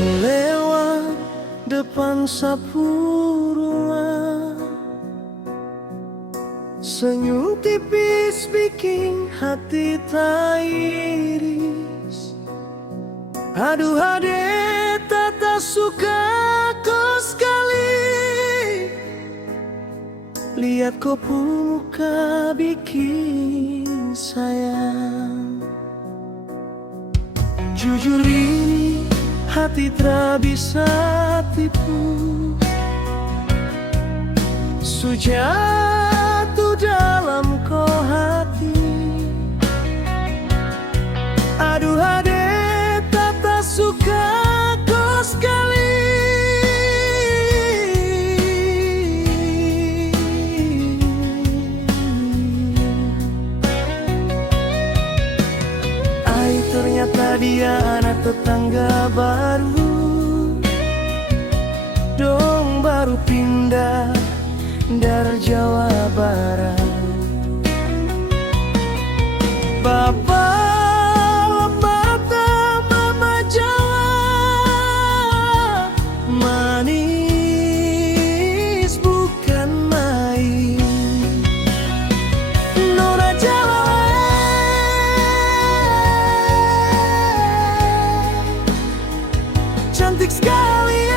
Ku lewat depan sapu rumah, senyum tipis bikin hati tak iris. Aduh adek, tak suka kau sekali, lihat kau pun muka bikin sayang. Jujur ini hati tak bisa tipu, sujatuh dalam kau hati. Aduh adek, tak suka kau sekali, ai ternyata dia anak tetangga baru, dong baru pindah dari Jawa Barat. Bapak mata mama Jawa, manis bukan main. Nona Jawa, cantik sekali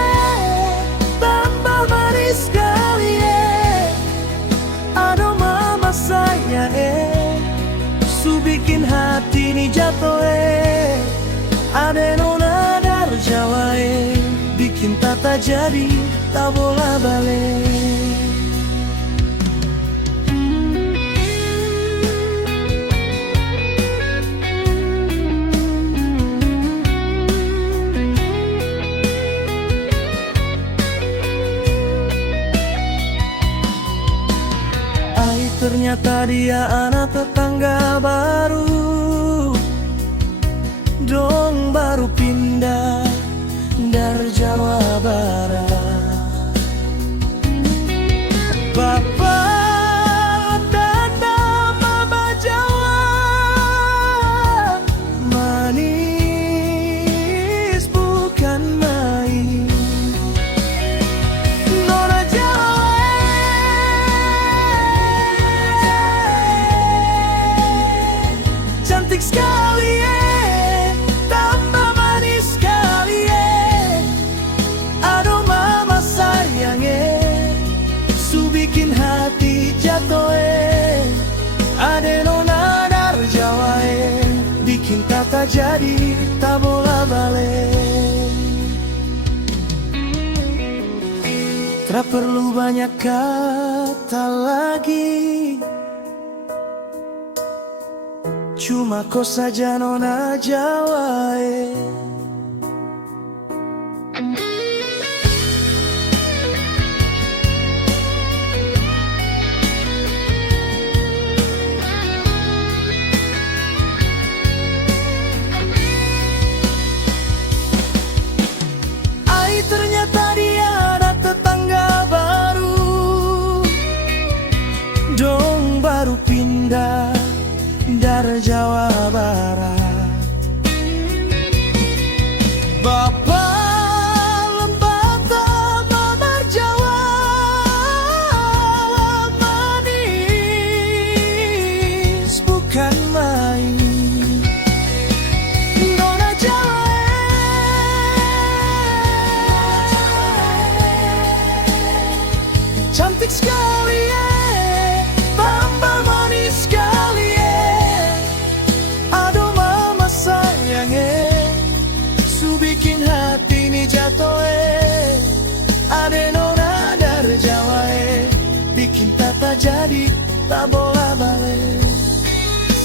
tambah manis sekali aduh mama saya su bikin hati ini jatuh ada nona dari Jawa bikin tata jadi tak bola balik. Ternyata dia anak tetangga baru, dong baru pindah dari Jawa Barat. Bapak dan mama Jawa, manis bukan main. Nona Jawa, cantik sekali tambah manis sekali aduh mama sayang su bikin hati jatuh ada nona dari Jawa bikin kata jadi tak bola balik. Tak perlu banyak kata lagi, cuma kau saja nona Jawa ai ternyata dia anak tetangga baru, dong baru pindah dari Jawa Barat. Bapak lembata mama Jawa, manis bukan main. Nona Jawa, cantik sekali tambah manis sekali aduh mama sayang su bikin hati ini jatuh ada nona dari Jawa bikin tata jadi tak bola balik.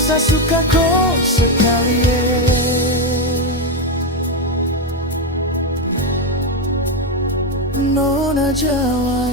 Saya suka kau sekali nona Jawa